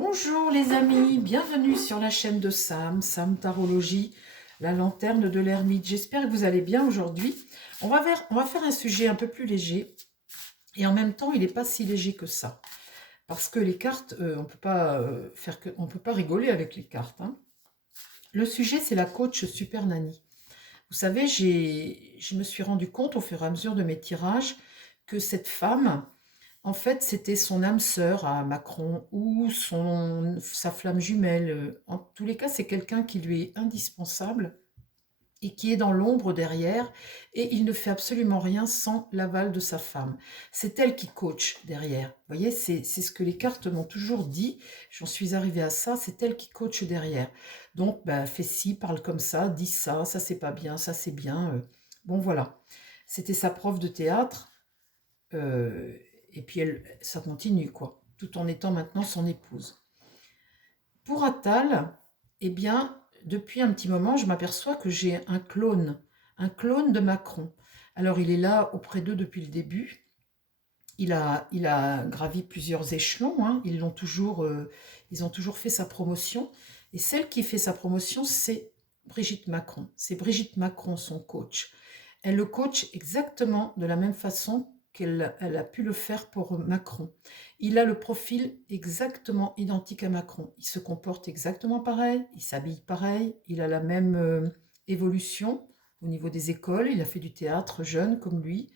Bonjour les amis, bienvenue sur la chaîne de Sam Tarologie, la lanterne de l'ermite. J'espère que vous allez bien aujourd'hui. On va faire un sujet un peu plus léger et en même temps il n'est pas si léger que ça. Parce que les cartes, on peut pas rigoler avec les cartes, hein. Le sujet c'est la coach Super Nanny. Vous savez, je me suis rendu compte au fur et à mesure de mes tirages que cette femme, en fait, c'était son âme sœur à Macron ou sa flamme jumelle. En tous les cas, c'est quelqu'un qui lui est indispensable et qui est dans l'ombre derrière, et il ne fait absolument rien sans l'aval de sa femme. C'est elle qui coach derrière. Vous voyez, c'est ce que les cartes m'ont toujours dit. J'en suis arrivée à ça, c'est elle qui coach derrière. Donc, bah, fais ci, parle comme ça, dis ça c'est pas bien, ça c'est bien. Bon, voilà. C'était sa prof de théâtre. euh, et puis ça continue, quoi, tout en étant maintenant son épouse. Pour Attal, eh bien, depuis un petit moment, je m'aperçois que j'ai un clone de Macron. Alors, il est là auprès d'eux depuis le début. Il a gravi plusieurs échelons, hein. Ils ont toujours fait sa promotion. Et celle qui fait sa promotion, c'est Brigitte Macron. C'est Brigitte Macron, son coach. Elle le coach exactement de la même façon qu'elle a pu le faire pour Macron. Il a le profil exactement identique à Macron. Il se comporte exactement pareil, il s'habille pareil, il a la même évolution au niveau des écoles. Il a fait du théâtre jeune comme lui.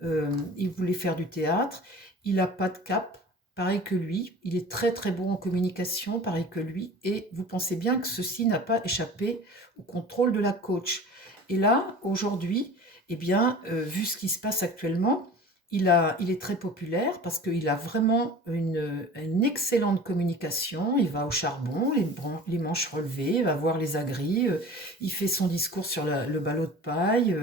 Il voulait faire du théâtre. Il n'a pas de cap, pareil que lui. Il est très très bon en communication, pareil que lui. Et vous pensez bien que ceci n'a pas échappé au contrôle de la coach. Et là, aujourd'hui, eh bien, vu ce qui se passe actuellement, il est très populaire parce qu'il a vraiment une excellente communication. Il va au charbon, les manches relevées, il va voir les agris, il fait son discours sur le ballot de paille,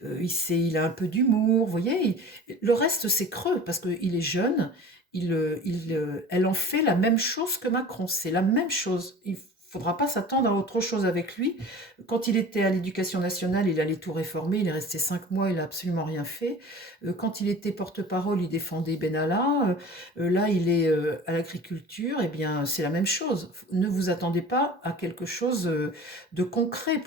il a un peu d'humour, vous voyez. Le reste, c'est creux parce qu'il est jeune. Elle en fait la même chose que Macron, c'est la même chose. Il ne faudra pas s'attendre à autre chose avec lui. Quand il était à l'Éducation nationale, il allait tout réformer. Il est resté 5 mois, il n'a absolument rien fait. Quand il était porte-parole, il défendait Benalla. Là, il est à l'agriculture. Eh bien, c'est la même chose. Ne vous attendez pas à quelque chose de concret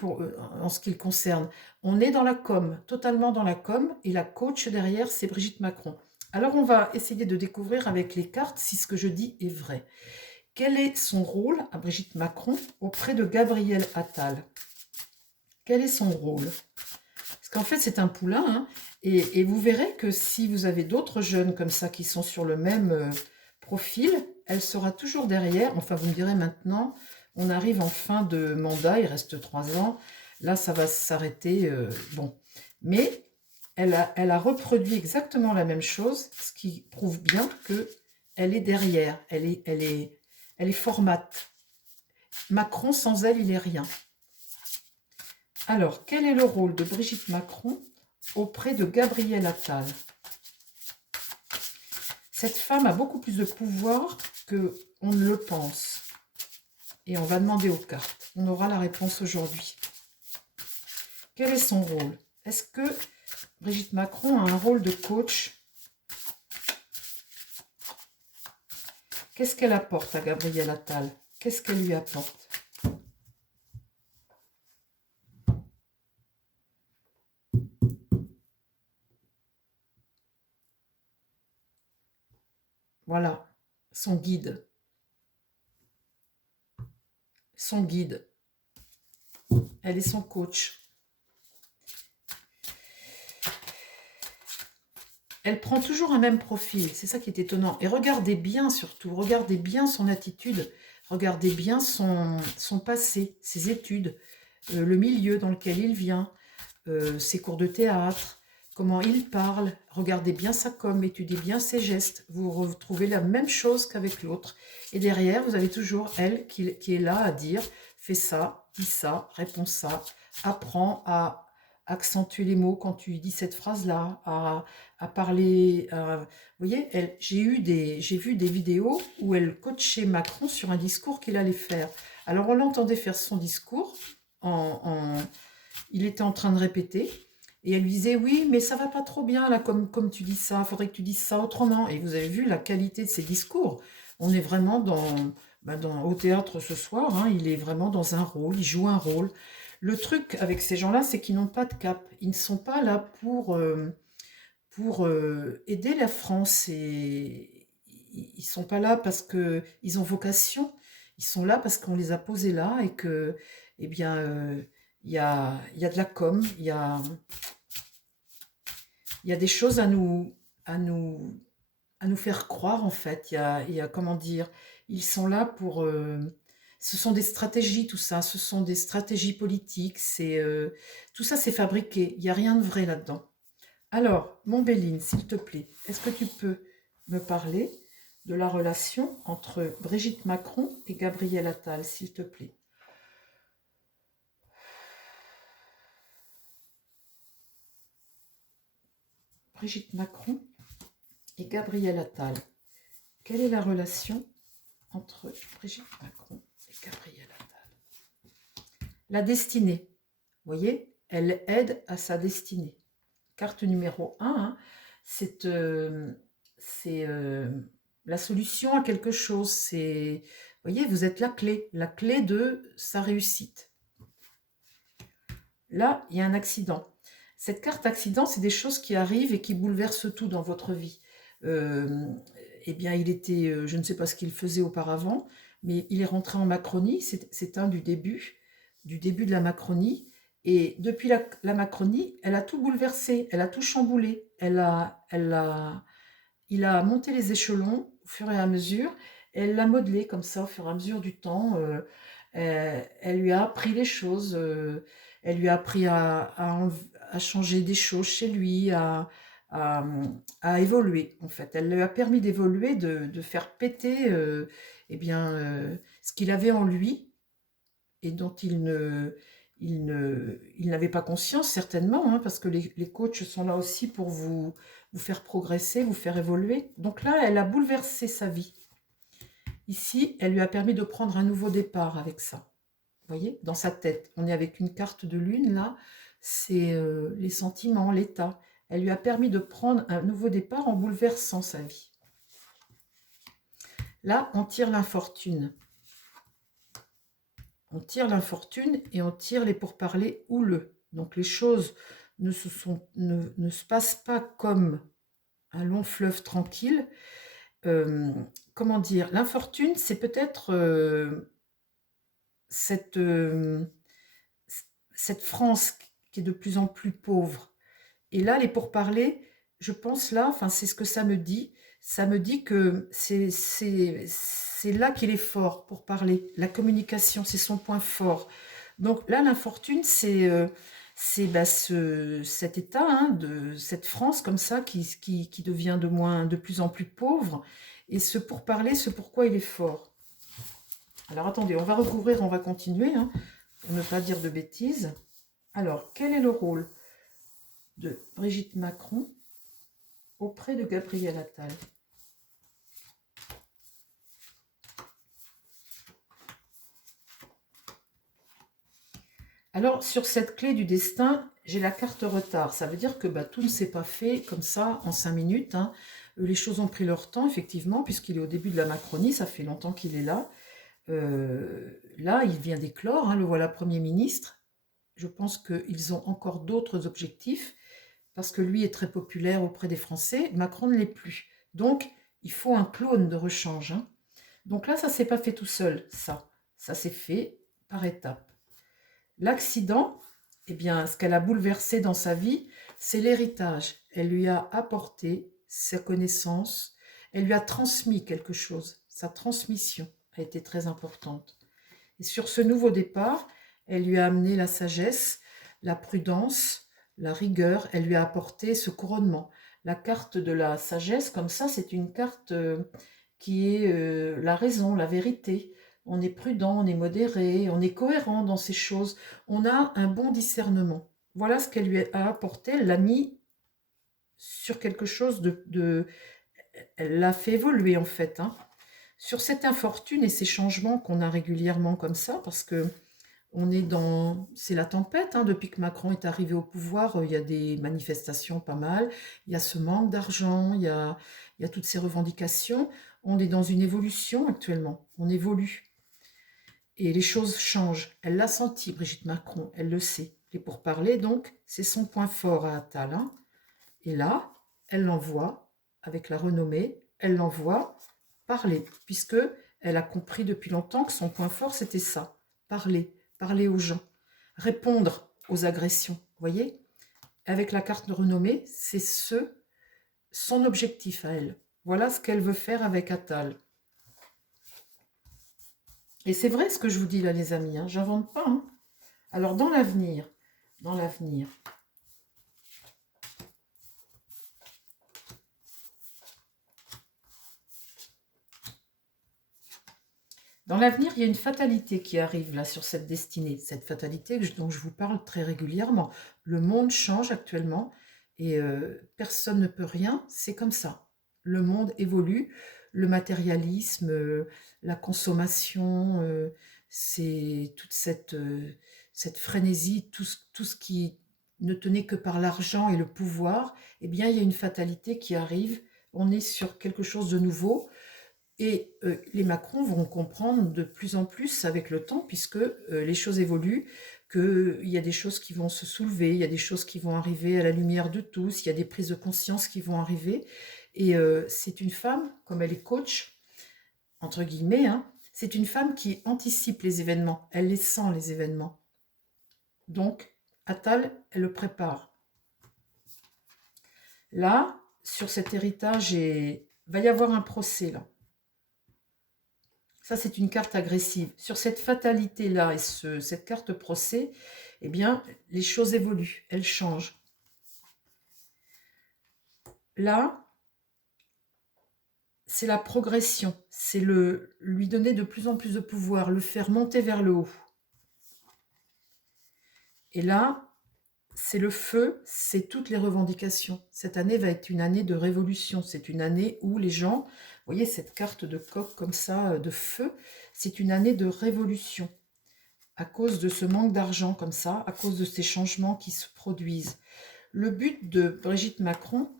en ce qui le concerne. On est dans la com, totalement dans la com, et la coach derrière, c'est Brigitte Macron. Alors, on va essayer de découvrir avec les cartes si ce que je dis est vrai. Quel est son rôle à Brigitte Macron auprès de Gabriel Attal? Quel est son rôle? Parce qu'en fait, c'est un poulain, hein, et vous verrez que si vous avez d'autres jeunes comme ça qui sont sur le même profil, elle sera toujours derrière. Enfin, vous me direz maintenant, on arrive en fin de mandat, il reste 3 ans. Là, ça va s'arrêter. Bon. Mais elle a reproduit exactement la même chose, ce qui prouve bien qu'elle est derrière. Elle est formate. Macron, sans elle, il n'est rien. Alors, quel est le rôle de Brigitte Macron auprès de Gabriel Attal? Cette femme a beaucoup plus de pouvoir qu'on ne le pense. Et on va demander aux cartes. On aura la réponse aujourd'hui. Quel est son rôle? Est-ce que Brigitte Macron a un rôle de coach? Qu'est-ce qu'elle apporte à Gabriel Attal? Qu'est-ce qu'elle lui apporte? Voilà, son guide. Son guide. Elle est son coach. Elle prend toujours un même profil, c'est ça qui est étonnant. Et regardez bien surtout, regardez bien son attitude, regardez bien son passé, ses études, le milieu dans lequel il vient, ses cours de théâtre, comment il parle. Regardez bien sa com, étudiez bien ses gestes. Vous retrouvez la même chose qu'avec l'autre. Et derrière, vous avez toujours elle qui est là à dire « fais ça, dis ça, réponds ça, apprends à accentuer les mots quand tu dis cette phrase-là, à parler. » Vous voyez, j'ai vu des vidéos où elle coachait Macron sur un discours qu'il allait faire. Alors, on l'entendait faire son discours, il était en train de répéter, et elle lui disait « oui, mais ça va pas trop bien, là, comme tu dis ça, il faudrait que tu dises ça autrement. » Et vous avez vu la qualité de ses discours. On est vraiment au théâtre ce soir, hein, il est vraiment dans un rôle, il joue un rôle. Le truc avec ces gens-là, c'est qu'ils n'ont pas de cap. Ils ne sont pas là pour aider la France. Et ils ne sont pas là parce qu'ils ont vocation. Ils sont là parce qu'on les a posés là et que, eh bien, il y a de la com, il y a des choses à nous, à nous faire croire, en fait. Il y a, comment dire, ils sont là pour... ce sont des stratégies, tout ça. Ce sont des stratégies politiques. Tout ça, c'est fabriqué. Il n'y a rien de vrai là-dedans. Alors, mon Béline, s'il te plaît, est-ce que tu peux me parler de la relation entre Brigitte Macron et Gabriel Attal, s'il te plaît? Brigitte Macron et Gabriel Attal. Quelle est la relation entre Brigitte Macron et Gabriel Attal? La destinée. Vous voyez, elle aide à sa destinée. Carte numéro 1, hein, c'est la solution à quelque chose. Vous voyez, vous êtes la clé de sa réussite. Là, il y a un accident. Cette carte accident, c'est des choses qui arrivent et qui bouleversent tout dans votre vie. Eh bien, il était, je ne sais pas ce qu'il faisait auparavant, mais il est rentré en Macronie. C'est un du début de la Macronie. Et depuis la Macronie, elle a tout bouleversé, elle a tout chamboulé. Il a monté les échelons au fur et à mesure. Et elle l'a modelé comme ça au fur et à mesure du temps. Elle lui a appris les choses. Elle lui a appris à changer des choses chez lui, à, à évoluer en fait. Elle lui a permis d'évoluer, de faire péter eh bien, ce qu'il avait en lui et dont il n'avait pas conscience certainement, hein, parce que les coachs sont là aussi pour vous faire progresser, vous faire évoluer. Donc là, elle a bouleversé sa vie. Ici, elle lui a permis de prendre un nouveau départ avec ça. Vous voyez, dans sa tête. On est avec une carte de lune, là, c'est les sentiments, l'état. Elle lui a permis de prendre un nouveau départ en bouleversant sa vie. Là, on tire l'infortune. On tire l'infortune et on tire les pourparlers houleux. Donc les choses ne se passent pas comme un long fleuve tranquille. Comment dire, l'infortune, c'est peut-être cette France qui est de plus en plus pauvre. Et là, les pourparlers, je pense là, enfin c'est ce que ça me dit. Ça me dit que c'est là qu'il est fort pour parler. La communication, c'est son point fort. Donc là, l'infortune, c'est cet état, hein, de cette France comme ça qui devient de plus en plus pauvre. Et ce pourparler, ce pourquoi il est fort. Alors attendez, on va recouvrir, on va continuer, hein, pour ne pas dire de bêtises. Alors, quel est le rôle de Brigitte Macron auprès de Gabriel Attal? Alors, sur cette clé du destin, j'ai la carte retard. Ça veut dire que tout ne s'est pas fait comme ça en 5 minutes. Hein. Les choses ont pris leur temps, effectivement, puisqu'il est au début de la Macronie. Ça fait longtemps qu'il est là. Là, il vient d'éclore. Hein, le voilà Premier ministre. Je pense qu'ils ont encore d'autres objectifs, parce que lui est très populaire auprès des Français. Macron ne l'est plus. Donc, il faut un clone de rechange. Hein. Donc là, ça ne s'est pas fait tout seul, ça. Ça s'est fait par étapes. L'accident, eh bien, ce qu'elle a bouleversé dans sa vie, c'est l'héritage. Elle lui a apporté sa connaissance, elle lui a transmis quelque chose. Sa transmission a été très importante. Et sur ce nouveau départ, elle lui a amené la sagesse, la prudence, la rigueur. Elle lui a apporté ce couronnement. La carte de la sagesse, comme ça, c'est une carte qui est la raison, la vérité. On est prudent, on est modéré, on est cohérent dans ces choses. On a un bon discernement. Voilà ce qu'elle lui a apporté. Elle l'a mis sur quelque chose elle l'a fait évoluer en fait. Hein. Sur cette infortune et ces changements qu'on a régulièrement comme ça, parce que c'est la tempête. Hein, depuis que Macron est arrivé au pouvoir, il y a des manifestations pas mal. Il y a ce manque d'argent, il y a toutes ces revendications. On est dans une évolution actuellement, on évolue. Et les choses changent. Elle l'a senti, Brigitte Macron, elle le sait. Les pourparlers, donc, c'est son point fort à Attal. Hein. Et là, elle l'envoie, avec la renommée, elle l'envoie parler, puisque elle a compris depuis longtemps que son point fort, c'était ça. Parler, parler aux gens, répondre aux agressions. Vous voyez? Avec la carte de renommée, c'est son objectif à elle. Voilà ce qu'elle veut faire avec Attal. Et c'est vrai ce que je vous dis là, les amis, hein, j'invente pas. Hein. Alors, dans l'avenir, dans l'avenir, il y a une fatalité qui arrive là sur cette destinée. Cette fatalité dont je vous parle très régulièrement. Le monde change actuellement et personne ne peut rien. C'est comme ça. Le monde évolue. Le matérialisme, la consommation, c'est toute cette frénésie, tout ce qui ne tenait que par l'argent et le pouvoir. Eh bien, il y a une fatalité qui arrive. On est sur quelque chose de nouveau. Et les Macron vont comprendre de plus en plus avec le temps, puisque les choses évoluent, qu'il y a des choses qui vont se soulever, il y a des choses qui vont arriver à la lumière de tous, il y a des prises de conscience qui vont arriver. Et c'est une femme, comme elle est coach, entre guillemets, hein, c'est une femme qui anticipe les événements, elle les sent, les événements. Donc, Attal, elle le prépare. Là, sur cet héritage, il va y avoir un procès, là. Ça, c'est une carte agressive. Sur cette fatalité-là et cette carte procès, eh bien, les choses évoluent, elles changent. Là, c'est la progression, c'est lui donner de plus en plus de pouvoir, le faire monter vers le haut. Et là, c'est le feu, c'est toutes les revendications. Cette année va être une année de révolution. C'est une année où les gens, vous voyez cette carte de coq comme ça, de feu, c'est une année de révolution. À cause de ce manque d'argent comme ça, à cause de ces changements qui se produisent. Le but de Brigitte Macron,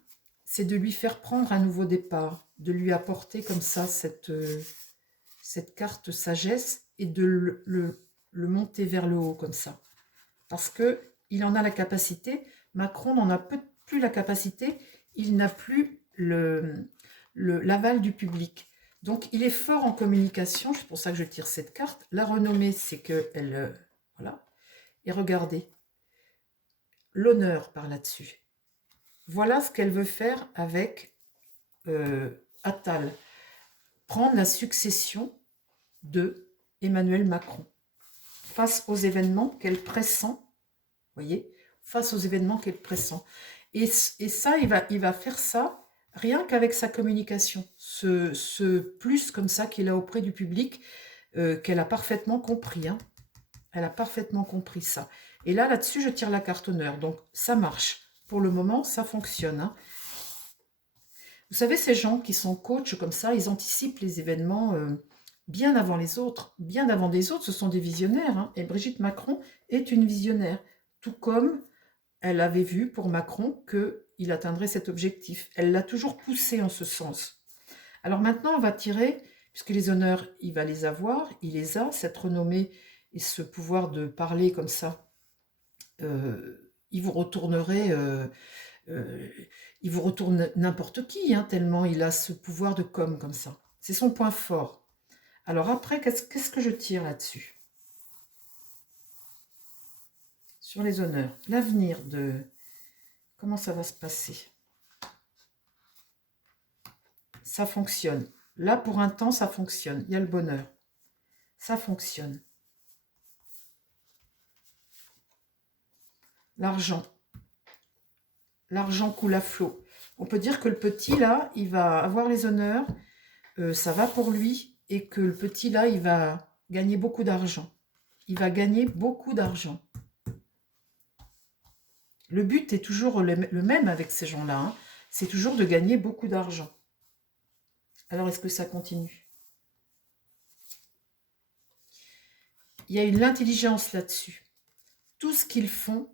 c'est de lui faire prendre un nouveau départ, de lui apporter comme ça cette carte sagesse et de le monter vers le haut comme ça. Parce qu'il en a la capacité, Macron n'en a plus la capacité, il n'a plus l'aval du public. Donc, il est fort en communication, c'est pour ça que je tire cette carte. La renommée, c'est qu'elle... voilà. Et regardez, l'honneur par là-dessus. Voilà ce qu'elle veut faire avec Attal. Prendre la succession de Emmanuel Macron. Face aux événements qu'elle pressent, voyez, face aux événements qu'elle pressent. Et ça, il va faire ça rien qu'avec sa communication. Ce plus comme ça qu'il a auprès du public, qu'elle a parfaitement compris. Hein. Elle a parfaitement compris ça. Et là-dessus, je tire la carte honneur. Donc, ça marche. Pour le moment, ça fonctionne. Hein. Vous savez, ces gens qui sont coachs comme ça, ils anticipent les événements bien avant les autres. Bien avant des autres, ce sont des visionnaires. Hein. Et Brigitte Macron est une visionnaire. Tout comme elle avait vu pour Macron qu'il atteindrait cet objectif. Elle l'a toujours poussé en ce sens. Alors maintenant, on va tirer, puisque les honneurs, il va les avoir, il les a, cette renommée et ce pouvoir de parler comme ça. Il vous retournerait, il vous retourne n'importe qui, hein, tellement il a ce pouvoir de com comme ça. C'est son point fort. Alors après, qu'est-ce que je tire là-dessus? Sur les honneurs, l'avenir de... Comment ça va se passer? Ça fonctionne. Là, pour un temps, ça fonctionne. Il y a le bonheur. Ça fonctionne. L'argent. L'argent coule à flot. On peut dire que le petit, là, il va avoir les honneurs. Ça va pour lui. Et que le petit, là, il va gagner beaucoup d'argent. Il va gagner beaucoup d'argent. Le but est toujours le même avec ces gens-là. Hein. C'est toujours de gagner beaucoup d'argent. Alors, est-ce que ça continue? Il y a une intelligence là-dessus. Tout ce qu'ils font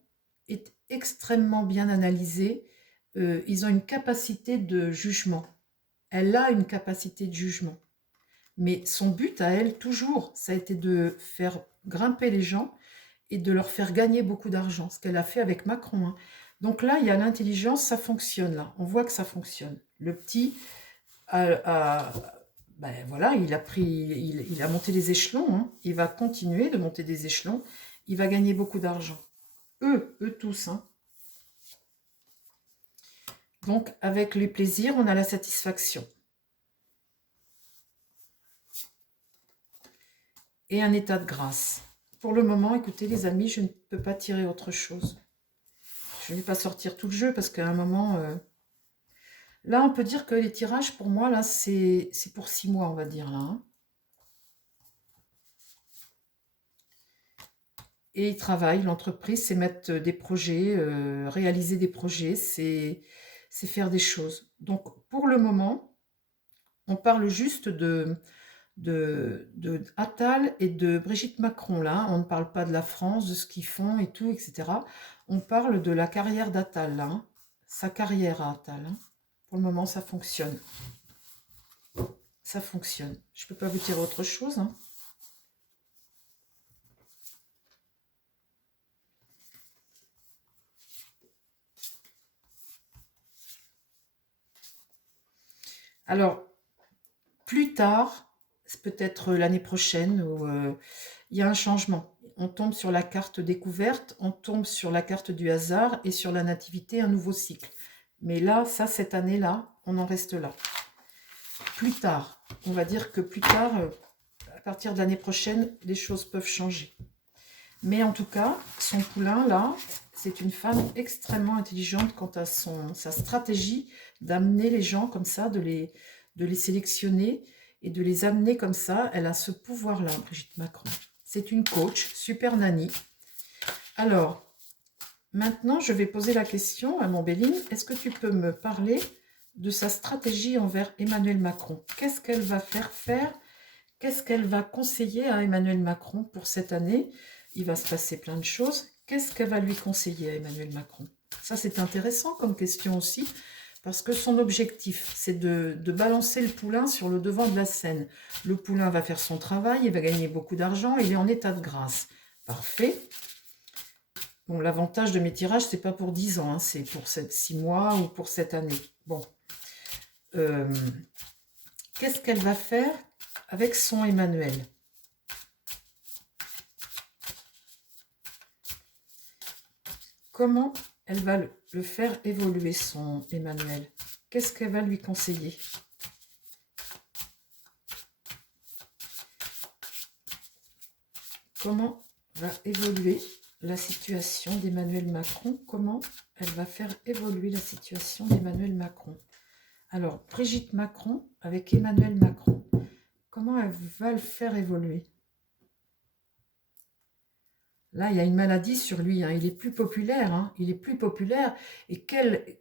est extrêmement bien analysé. Ils ont une capacité de jugement. elle a une capacité de jugement. Mais son but à elle, toujours, ça a été de faire grimper les gens et de leur faire gagner beaucoup d'argent, ce qu'elle a fait avec Macron, hein. Donc là, il y a l'intelligence, ça fonctionne là. On voit que ça fonctionne. Le petit ben voilà, il a monté les échelons, hein. Il va continuer de monter des échelons. Il va gagner beaucoup d'argent. Eux tous, hein. Donc, avec les plaisirs, on a la satisfaction. Et un état de grâce. Pour le moment, écoutez les amis, je ne peux pas tirer autre chose. Je ne vais pas sortir tout le jeu parce qu'à un moment... Là, on peut dire que les tirages, pour moi, là, c'est pour 6 mois, on va dire, là, hein. Et ils travaillent, l'entreprise, c'est mettre des projets, réaliser des projets, c'est faire des choses. Donc, pour le moment, on parle juste de Attal et de Brigitte Macron, là. On ne parle pas de la France, de ce qu'ils font et tout, etc. On parle de la carrière d'Attal, là, hein. Sa carrière à Attal, hein. Pour le moment, ça fonctionne. Ça fonctionne. Je ne peux pas vous dire autre chose, hein. Alors, plus tard, c'est peut-être l'année prochaine, où il y a un changement. On tombe sur la carte découverte, on tombe sur la carte du hasard et sur la nativité, un nouveau cycle. Mais là, ça, cette année-là, on en reste là. Plus tard, on va dire que plus tard, à partir de l'année prochaine, les choses peuvent changer. Mais en tout cas, son poulain, là, c'est une femme extrêmement intelligente quant à sa stratégie d'amener les gens comme ça, de les sélectionner et de les amener comme ça. Elle a ce pouvoir-là, Brigitte Macron. C'est une coach, super nanny. Alors, maintenant, je vais poser la question à mon Béline. Est-ce que tu peux me parler de sa stratégie envers Emmanuel Macron? Qu'est-ce qu'elle va faire? Qu'est-ce qu'elle va conseiller à Emmanuel Macron pour cette année? Il va se passer plein de choses. Qu'est-ce qu'elle va lui conseiller à Emmanuel Macron? Ça, c'est intéressant comme question aussi, parce que son objectif, c'est de balancer le poulain sur le devant de la scène. Le poulain va faire son travail, il va gagner beaucoup d'argent, il est en état de grâce. Parfait. Bon, l'avantage de mes tirages, c'est pas pour 10 ans, hein, c'est pour 6 mois ou pour cette année. Bon. Qu'est-ce qu'elle va faire avec son Emmanuel? Comment elle va le faire évoluer, son Emmanuel? Qu'est-ce qu'elle va lui conseiller? Comment va évoluer la situation d'Emmanuel Macron? Comment elle va faire évoluer la situation d'Emmanuel Macron? Alors, Brigitte Macron avec Emmanuel Macron. Comment elle va le faire évoluer? Là, il y a une maladie sur lui, hein. Il est plus populaire, hein. Il est plus populaire. Et il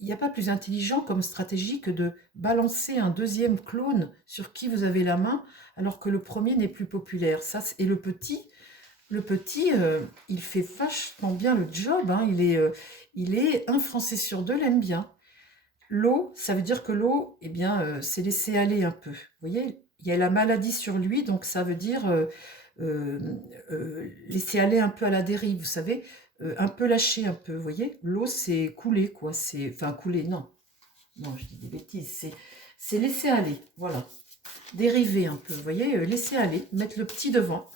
n'y a pas plus intelligent comme stratégie que de balancer un deuxième clone sur qui vous avez la main, alors que le premier n'est plus populaire. Ça, et le petit, il fait vachement bien le job, hein. Il est un Français sur deux l'aime bien. L'eau, ça veut dire que l'eau, eh bien, c'est laisser aller un peu. Vous voyez, il y a la maladie sur lui, donc ça veut dire euh, laisser aller un peu à la dérive, vous savez, un peu lâcher un peu, vous voyez. L'eau, c'est couler, quoi. Enfin, couler, non. Non, je dis des bêtises. C'est laisser aller, voilà. Dériver un peu, vous voyez, laisser aller, mettre le petit devant.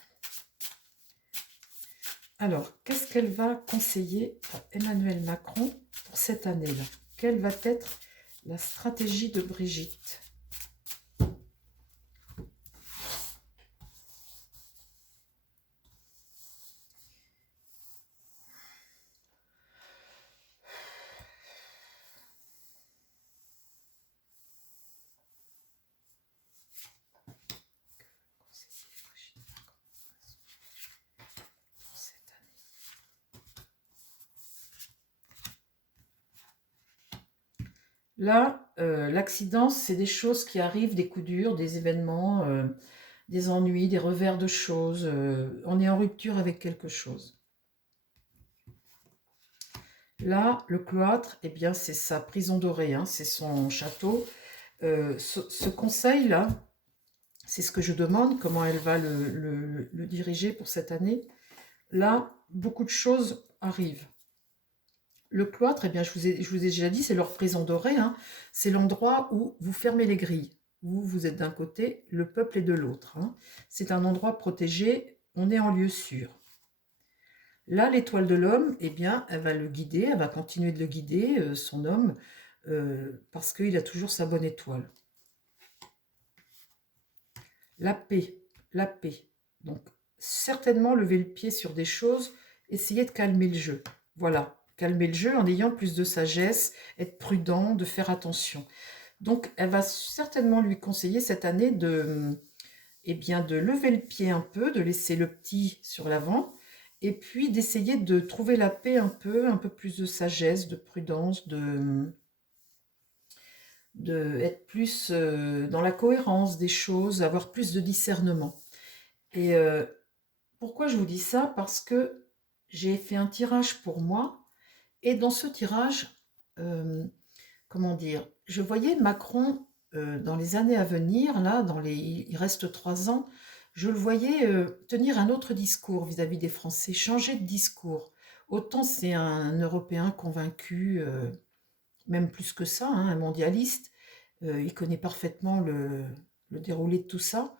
Alors, qu'est-ce qu'elle va conseiller à Emmanuel Macron pour cette année-là? Quelle va être la stratégie de Brigitte? Là, l'accident, c'est des choses qui arrivent, des coups durs, des événements, des ennuis, des revers de choses. On est en rupture avec quelque chose. Là, le cloître, eh bien, c'est sa prison dorée, hein, c'est son château. Ce conseil-là, c'est ce que je demande, comment elle va le diriger pour cette année. Là, beaucoup de choses arrivent. Le cloître, eh bien, je vous ai déjà dit, c'est leur prison dorée, hein. C'est l'endroit où vous fermez les grilles. Vous êtes d'un côté, le peuple est de l'autre, hein. C'est un endroit protégé, on est en lieu sûr. Là, l'étoile de l'homme, eh bien, elle va le guider, elle va continuer de le guider, son homme, parce qu'il a toujours sa bonne étoile. La paix, la paix. Donc, certainement lever le pied sur des choses, essayer de calmer le jeu. Voilà, calmer le jeu en ayant plus de sagesse, être prudent, de faire attention. Donc, elle va certainement lui conseiller cette année eh bien, de lever le pied un peu, de laisser le petit sur l'avant, et puis d'essayer de trouver la paix un peu plus de sagesse, de prudence, être plus dans la cohérence des choses, avoir plus de discernement. Et pourquoi je vous dis ça? Parce que j'ai fait un tirage pour moi, et dans ce tirage, euh, comment dire, je voyais Macron dans les années à venir, là, il reste 3 ans, je le voyais tenir un autre discours vis-à-vis des Français, changer de discours. Autant c'est un Européen convaincu, même plus que ça, hein, un mondialiste, il connaît parfaitement le déroulé de tout ça.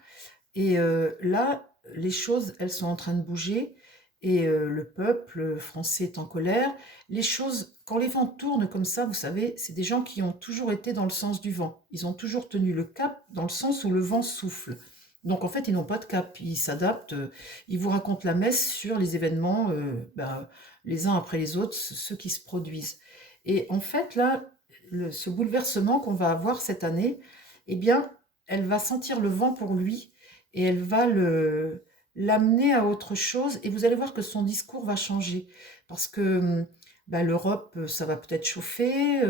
Et là, les choses, elles sont en train de bouger et le peuple français est en colère. Les choses, quand les vents tournent comme ça, vous savez, c'est des gens qui ont toujours été dans le sens du vent. Ils ont toujours tenu le cap dans le sens où le vent souffle. Donc en fait, ils n'ont pas de cap, ils s'adaptent, ils vous racontent la messe sur les événements, les uns après les autres, ceux qui se produisent. Et en fait, là, ce bouleversement qu'on va avoir cette année, eh bien, elle va sentir le vent pour lui et elle va l'amener à autre chose. Et vous allez voir que son discours va changer. Parce que l'Europe, ça va peut-être chauffer.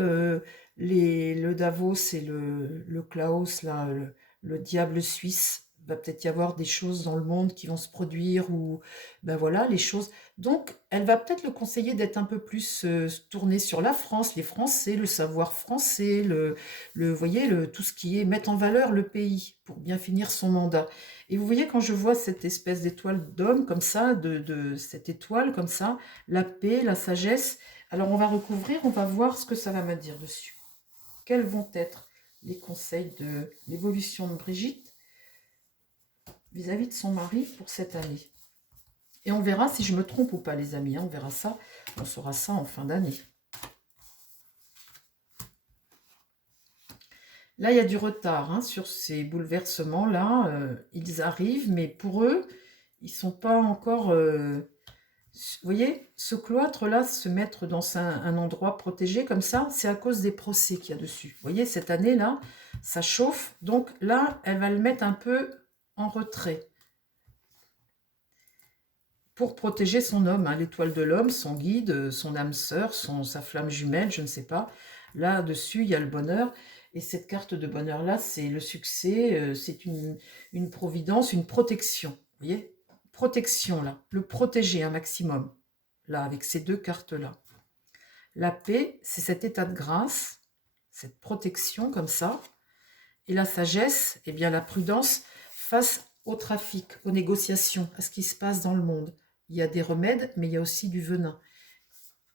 Le Davos et le Klaus, là, le diable suisse, va peut-être y avoir des choses dans le monde qui vont se produire. Ou ben voilà, les choses. Donc, elle va peut-être le conseiller d'être un peu plus tourné sur la France, les Français, le savoir français, vous voyez, tout ce qui est mettre en valeur le pays pour bien finir son mandat. Et vous voyez, quand je vois cette espèce d'étoile d'homme comme ça, de cette étoile comme ça, la paix, la sagesse, alors on va recouvrir, on va voir ce que ça va me dire dessus. Quels vont être les conseils de l'évolution de Brigitte vis-à-vis de son mari pour cette année? Et on verra si je me trompe ou pas, les amis, hein, on verra ça, on saura ça en fin d'année. Là, il y a du retard hein, sur ces bouleversements-là. Ils arrivent, mais pour eux, ils ne sont pas encore... vous voyez, ce cloître-là, se mettre dans un endroit protégé comme ça, c'est à cause des procès qu'il y a dessus. Vous voyez, cette année-là, ça chauffe. Donc là, elle va le mettre un peu en retrait pour protéger son homme, hein, l'étoile de l'homme, son guide, son âme sœur, sa flamme jumelle, je ne sais pas. Là-dessus, il y a le bonheur. Et cette carte de bonheur-là, c'est le succès, c'est une providence, une protection. Vous voyez? Protection, là. Le protéger un maximum. Là, avec ces deux cartes-là. La paix, c'est cet état de grâce, cette protection comme ça. Et la sagesse, eh bien la prudence face au trafic, aux négociations, à ce qui se passe dans le monde. Il y a des remèdes, mais il y a aussi du venin.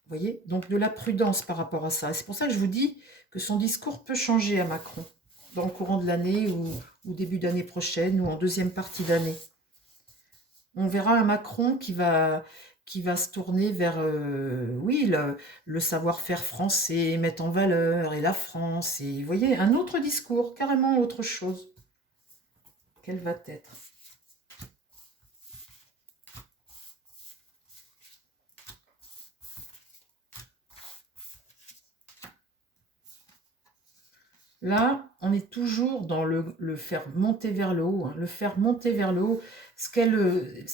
Vous voyez? Donc de la prudence par rapport à ça. Et c'est pour ça que je vous dis que son discours peut changer à Macron dans le courant de l'année ou début d'année prochaine ou en deuxième partie d'année. On verra un Macron qui va se tourner vers, oui, le savoir-faire français, mettre en valeur, et la France, et vous voyez, un autre discours, carrément autre chose. Quelle va être? Là, on est toujours dans le faire monter vers le haut, hein, le faire monter vers le haut.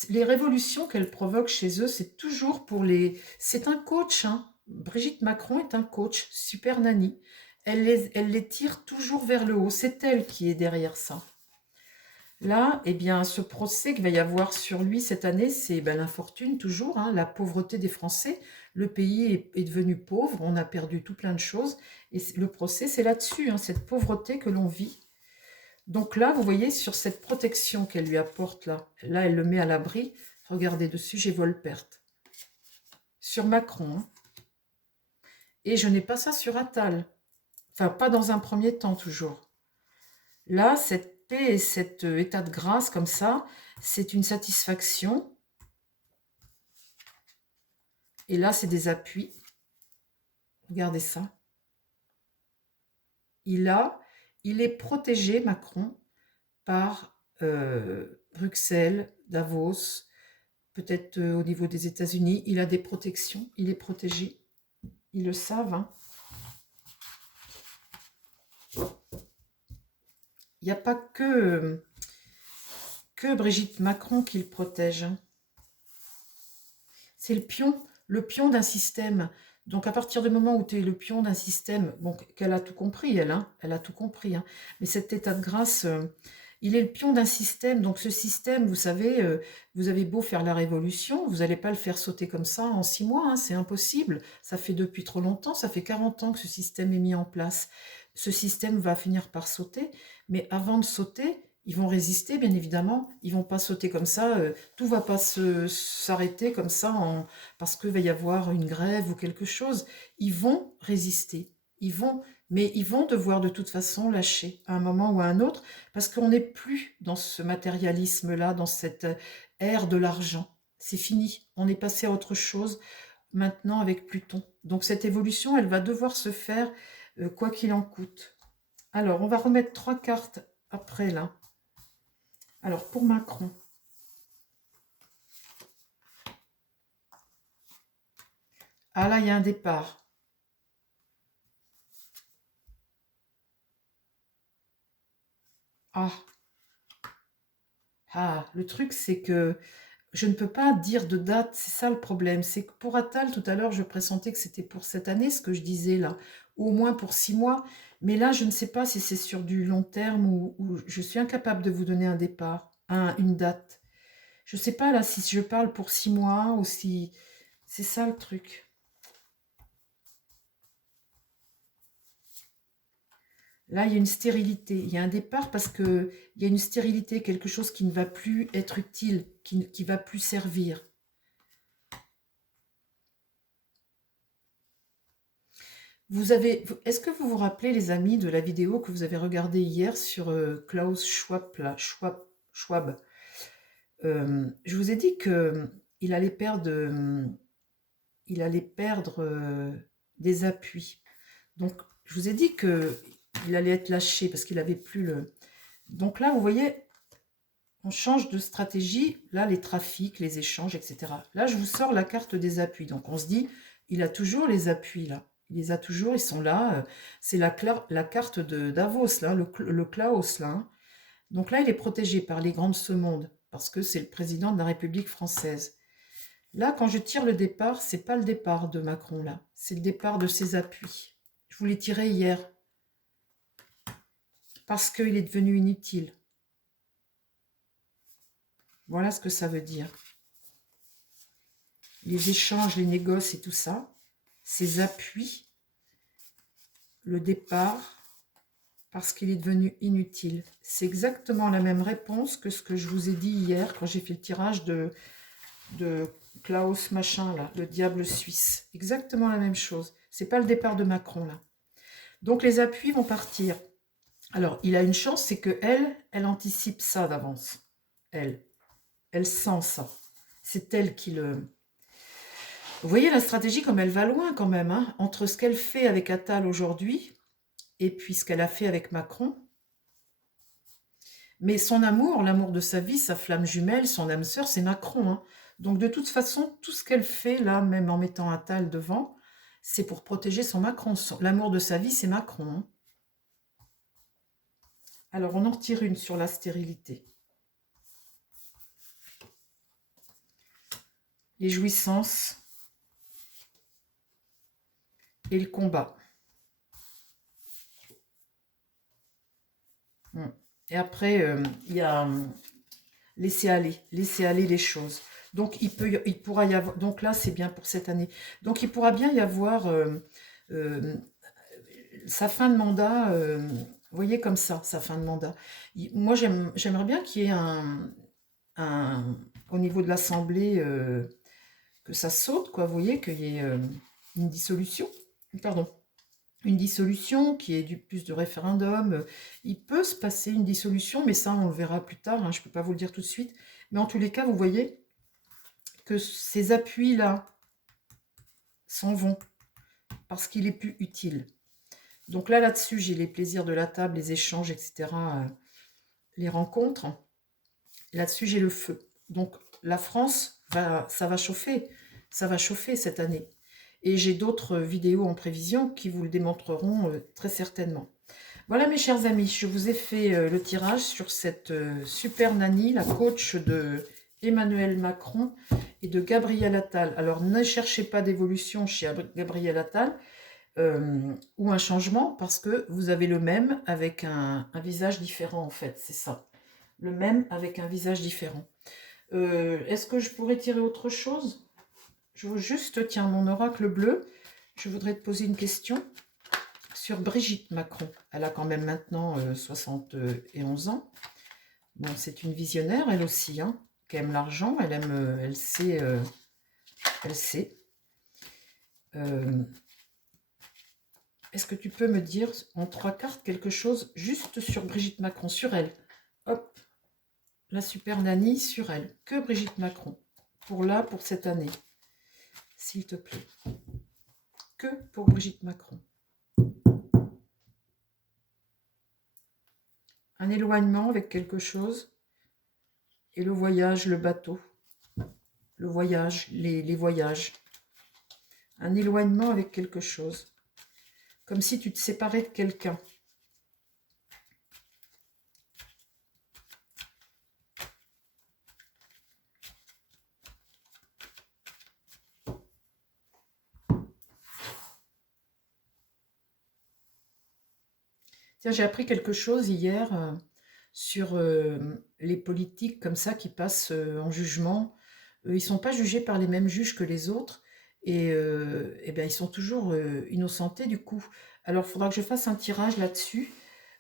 Les révolutions qu'elle provoque chez eux, c'est toujours pour les... C'est un coach, hein. Brigitte Macron est un coach, super nanny. Elle les tire toujours vers le haut. C'est elle qui est derrière ça. Là, eh bien, ce procès qu'il va y avoir sur lui cette année, c'est l'infortune toujours, hein, la pauvreté des Français. Le pays est devenu pauvre, on a perdu tout plein de choses. Et le procès, c'est là-dessus, hein, cette pauvreté que l'on vit. Donc là, vous voyez, sur cette protection qu'elle lui apporte, là, elle le met à l'abri. Regardez, dessus, j'ai vol-perte. Sur Macron. Hein. Et je n'ai pas ça sur Attal. Enfin, pas dans un premier temps, toujours. Là, cette paix et cet état de grâce, comme ça, c'est une satisfaction. Et là, c'est des appuis. Regardez ça. Il est protégé, Macron, par Bruxelles, Davos, peut-être au niveau des États-Unis. Il a des protections, il est protégé. Ils le savent. Hein. Il n'y a pas que Brigitte Macron qui le protège. Hein. C'est le pion d'un système. Donc à partir du moment où tu es le pion d'un système, bon, qu'elle a tout compris, elle a tout compris. Hein. Mais cet état de grâce, il est le pion d'un système. Donc ce système, vous savez, vous avez beau faire la révolution, vous n'allez pas le faire sauter comme ça en 6 mois, hein, c'est impossible. Ça fait depuis trop longtemps, ça fait 40 ans que ce système est mis en place. Ce système va finir par sauter, mais avant de sauter, ils vont résister, bien évidemment. Ils vont pas sauter comme ça. Tout va pas s'arrêter comme ça parce qu'il va y avoir une grève ou quelque chose. Ils vont résister. Mais ils vont devoir de toute façon lâcher à un moment ou à un autre parce qu'on n'est plus dans ce matérialisme-là, dans cette ère de l'argent. C'est fini. On est passé à autre chose maintenant avec Pluton. Donc cette évolution, elle va devoir se faire quoi qu'il en coûte. Alors, on va remettre 3 cartes après là. Alors, pour Macron, ah là, il y a un départ. Ah, le truc, c'est que je ne peux pas dire de date, c'est ça le problème. C'est que pour Attal, tout à l'heure, je pressentais que c'était pour cette année, ce que je disais là, ou au moins pour 6 mois. Mais là, je ne sais pas si c'est sur du long terme ou je suis incapable de vous donner un départ, une date. Je ne sais pas là si je parle pour 6 mois ou si... C'est ça le truc. Là, il y a une stérilité, il y a un départ parce qu'il y a une stérilité, quelque chose qui ne va plus être utile, qui ne va plus servir. Est-ce que vous vous rappelez, les amis, de la vidéo que vous avez regardée hier sur Klaus Schwab, Schwab. Je vous ai dit que il allait perdre, des appuis. Donc, je vous ai dit que il allait être lâché parce qu'il n'avait plus le... Donc là, vous voyez, on change de stratégie. Là, les trafics, les échanges, etc. Là, je vous sors la carte des appuis. Donc, on se dit, il a toujours les appuis, là. Il les a toujours, ils sont là. C'est la carte de Davos, là, le Klaus, là. Hein. Donc là, il est protégé par les grands de ce monde, parce que c'est le président de la République française. Là, quand je tire le départ, c'est pas le départ de Macron, là. C'est le départ de ses appuis. Je vous l'ai tiré hier. Parce qu'il est devenu inutile. Voilà ce que ça veut dire. Les échanges, les négoces et tout ça, ces appuis, le départ, parce qu'il est devenu inutile. C'est exactement la même réponse que ce que je vous ai dit hier quand j'ai fait le tirage de Klaus machin, là, le diable suisse. Exactement la même chose. C'est pas le départ de Macron, là. Donc les appuis vont partir. Alors, il a une chance, c'est que elle anticipe ça d'avance. Elle sent ça. C'est elle qui le... Vous voyez la stratégie comme elle va loin quand même, hein, entre ce qu'elle fait avec Attal aujourd'hui et puis ce qu'elle a fait avec Macron. Mais son amour, l'amour de sa vie, sa flamme jumelle, son âme sœur, c'est Macron. Hein. Donc de toute façon, tout ce qu'elle fait là, même en mettant Attal devant, c'est pour protéger son Macron. L'amour de sa vie, c'est Macron. Hein. Alors on en retire une sur la stérilité. Les jouissances et le combat. Et après, il y a laisser aller les choses. Donc, il pourra y avoir... Donc là, c'est bien pour cette année. Donc, il pourra bien y avoir euh, sa fin de mandat, vous voyez, comme ça, sa fin de mandat. Moi, j'aimerais bien qu'il y ait au niveau de l'Assemblée, que ça saute, quoi, vous voyez, qu'il y ait une dissolution, pardon, une dissolution, qui ait plus de référendums. Il peut se passer une dissolution, mais ça, on le verra plus tard, hein, je ne peux pas vous le dire tout de suite. Mais en tous les cas, vous voyez que ces appuis-là s'en vont, parce qu'il est plus utile. Donc là-dessus, j'ai les plaisirs de la table, les échanges, etc., les rencontres. Là-dessus, j'ai le feu. Donc la France, ça va chauffer cette année. Et j'ai d'autres vidéos en prévision qui vous le démontreront très certainement. Voilà mes chers amis, je vous ai fait le tirage sur cette super nanny, la coach de Emmanuel Macron et de Gabriel Attal. Alors ne cherchez pas d'évolution chez Gabriel Attal ou un changement, parce que vous avez le même avec un visage différent en fait, c'est ça. Le même avec un visage différent. Est-ce que je pourrais tirer autre chose? Je veux juste, tiens, mon oracle bleu, je voudrais te poser une question sur Brigitte Macron. Elle a quand même maintenant 71 ans. Bon, c'est une visionnaire, elle aussi, hein, qui aime l'argent, elle sait, elle sait. Est-ce que tu peux me dire en 3 cartes quelque chose juste sur Brigitte Macron, sur elle? Hop, la super nanny sur elle. Que Brigitte Macron, pour cette année, s'il te plaît. Que pour Brigitte Macron. Un éloignement avec quelque chose. Et le voyage, le bateau. Le voyage, les voyages. Un éloignement avec quelque chose. Comme si tu te séparais de quelqu'un. Tiens, j'ai appris quelque chose hier sur les politiques comme ça qui passent en jugement. Ils ne sont pas jugés par les mêmes juges que les autres. Et bien, ils sont toujours innocentés du coup. Alors, il faudra que je fasse un tirage là-dessus.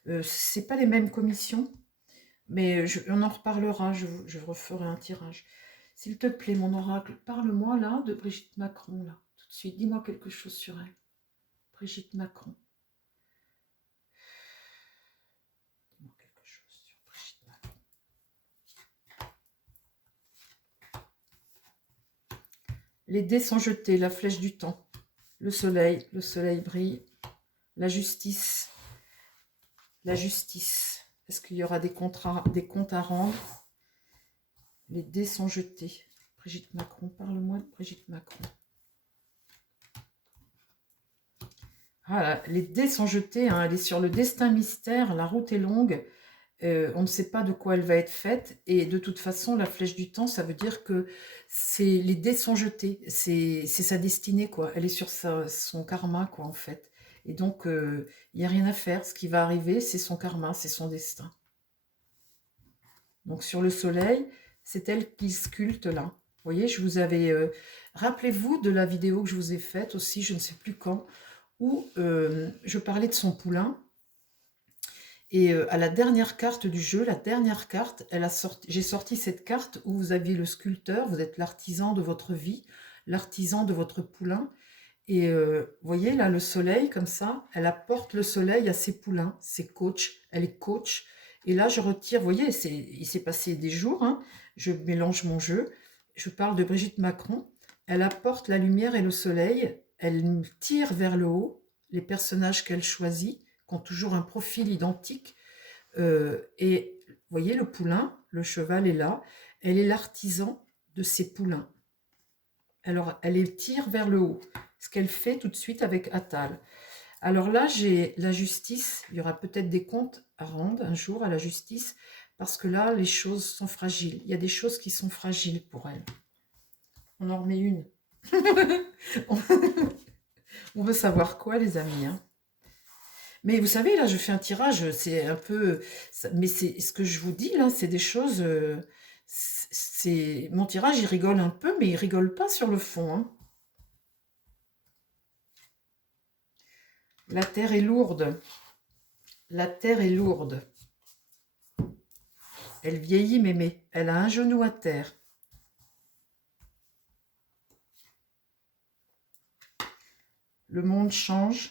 Ce n'est pas les mêmes commissions, mais on en reparlera. Je referai un tirage. S'il te plaît, mon oracle, parle-moi là de Brigitte Macron, là, tout de suite. Dis-moi quelque chose sur elle. Brigitte Macron. Dis-moi quelque chose sur Brigitte Macron. Les dés sont jetés, la flèche du temps. Le soleil brille. La justice. La justice. Est-ce qu'il y aura des comptes à rendre? Les dés sont jetés. Brigitte Macron, parle-moi de Brigitte Macron. Voilà, les dés sont jetés, hein, elle est sur le destin mystère, la route est longue, on ne sait pas de quoi elle va être faite, et de toute façon, la flèche du temps, ça veut dire que les dés sont jetés, c'est sa destinée, quoi. Elle est sur son karma, quoi, en fait. Et donc, il n'y a rien à faire, ce qui va arriver, c'est son karma, c'est son destin. Donc, sur le soleil, c'est elle qui sculpte là. Vous voyez, je vous avais... rappelez-vous de la vidéo que je vous ai faite aussi, je ne sais plus quand, où je parlais de son poulain. Et à la dernière carte du jeu, la dernière carte, j'ai sorti cette carte où vous aviez le sculpteur, vous êtes l'artisan de votre vie, l'artisan de votre poulain. Et vous voyez là le soleil comme ça, elle apporte le soleil à ses poulains, ses coachs, elle est coach. Et là je retire, vous voyez, il s'est passé des jours, hein, je mélange mon jeu, je parle de Brigitte Macron, elle apporte la lumière et le soleil, elle tire vers le haut les personnages qu'elle choisit, qui ont toujours un profil identique. Et vous voyez le poulain, le cheval est là, elle est l'artisan de ses poulains. Alors elle les tire vers le haut, ce qu'elle fait tout de suite avec Attal. Alors là j'ai la justice, il y aura peut-être des comptes à rendre un jour à la justice, parce que là les choses sont fragiles, il y a des choses qui sont fragiles pour elle. On en remet une. On veut savoir quoi les amis, hein? Mais vous savez, là, je fais un tirage, c'est un peu... Mais c'est ce que je vous dis, là, c'est des choses... Mon tirage, il rigole un peu, mais il rigole pas sur le fond, hein. La terre est lourde. La terre est lourde. Elle vieillit, mémé. Elle a un genou à terre. Le monde change.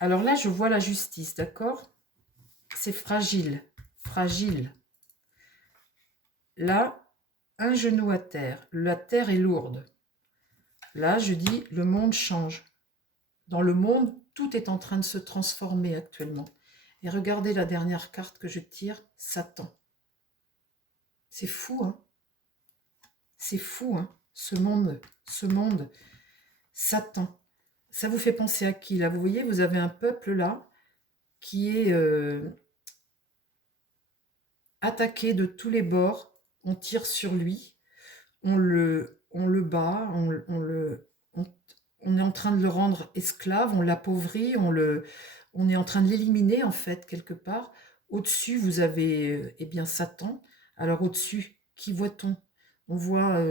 Alors là, je vois la justice, d'accord? C'est fragile. Fragile. Là, un genou à terre. La terre est lourde. Là, je dis, le monde change. Dans le monde, tout est en train de se transformer actuellement. Et regardez la dernière carte que je tire, Satan. C'est fou, hein? C'est fou, hein? Ce monde, Satan. Ça vous fait penser à qui, là? Vous voyez, vous avez un peuple, là, qui est attaqué de tous les bords. On tire sur lui, on le bat, on est en train de le rendre esclave, on l'appauvrit, on est en train de l'éliminer, en fait, quelque part. Au-dessus, vous avez eh bien Satan. Alors au-dessus, qui voit-on? On voit,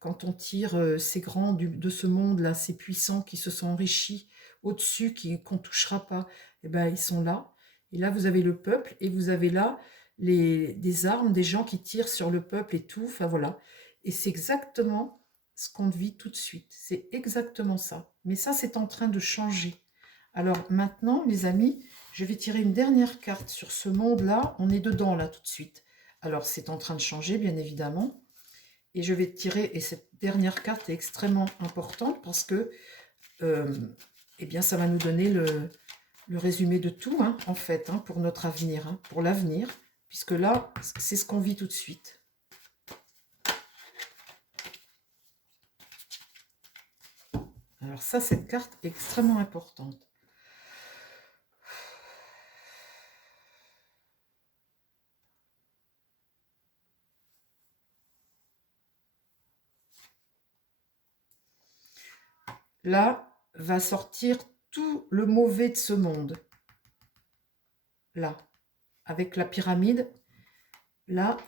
quand on tire ces grands de ce monde-là, ces puissants qui se sont enrichis, au-dessus, qu'on ne touchera pas, eh ben, ils sont là. Et là, vous avez le peuple, et vous avez là des armes, des gens qui tirent sur le peuple et tout. Enfin voilà. Et c'est exactement ce qu'on vit tout de suite. C'est exactement ça. Mais ça, c'est en train de changer. Alors maintenant, mes amis, je vais tirer une dernière carte sur ce monde-là. On est dedans, là, tout de suite. Alors, c'est en train de changer, bien évidemment. Et je vais tirer, et cette dernière carte est extrêmement importante parce que, eh bien, ça va nous donner le résumé de tout, hein, en fait, hein, pour notre avenir, hein, pour l'avenir. Puisque là, c'est ce qu'on vit tout de suite. Alors ça, cette carte est extrêmement importante. Là, va sortir tout le mauvais de ce monde. Là, avec la pyramide, là,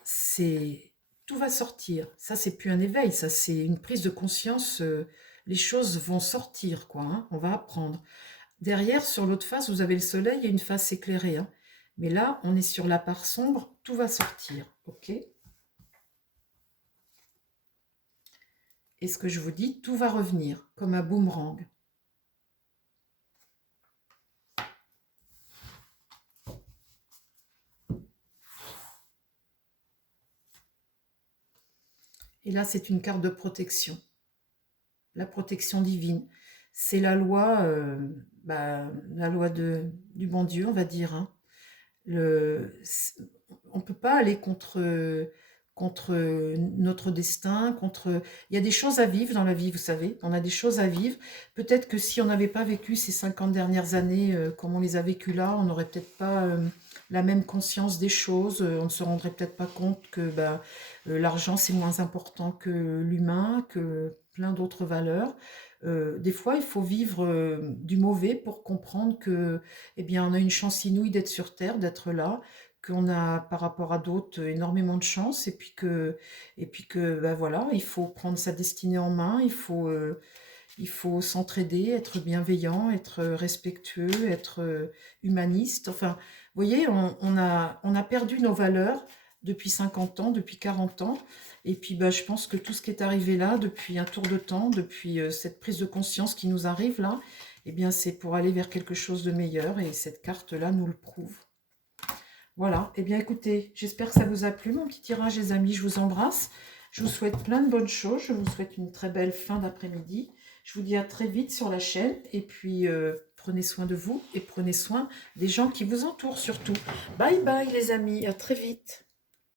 tout va sortir. Ça, c'est plus un éveil, ça, c'est une prise de conscience. Les choses vont sortir, quoi, hein, on va apprendre. Derrière, sur l'autre face, vous avez le soleil et une face éclairée, hein. Mais là, on est sur la part sombre, tout va sortir, ok? Et ce que je vous dis, tout va revenir, comme un boomerang. Et là, c'est une carte de protection. La protection divine. C'est la loi, la loi du bon Dieu, on va dire, hein. On ne peut pas aller contre notre destin, il y a des choses à vivre dans la vie, vous savez, on a des choses à vivre. Peut-être que si on n'avait pas vécu ces 50 dernières années comme on les a vécues là, on n'aurait peut-être pas la même conscience des choses, on ne se rendrait peut-être pas compte que l'argent c'est moins important que l'humain, que plein d'autres valeurs. Des fois, il faut vivre du mauvais pour comprendre que, eh bien, on a une chance inouïe d'être sur Terre, d'être là, qu'on a par rapport à d'autres énormément de chance, et puis que, voilà, il faut prendre sa destinée en main, il faut s'entraider, être bienveillant, être respectueux, être humaniste. Enfin, vous voyez, on a perdu nos valeurs depuis 50 ans, depuis 40 ans. Et puis, je pense que tout ce qui est arrivé là, depuis un tour de temps, depuis cette prise de conscience qui nous arrive là, eh bien, c'est pour aller vers quelque chose de meilleur. Et cette carte-là nous le prouve. Voilà. Eh bien, écoutez, j'espère que ça vous a plu, mon petit tirage, les amis. Je vous embrasse. Je vous souhaite plein de bonnes choses. Je vous souhaite une très belle fin d'après-midi. Je vous dis à très vite sur la chaîne. Et puis, prenez soin de vous et prenez soin des gens qui vous entourent surtout. Bye bye, les amis. À très vite.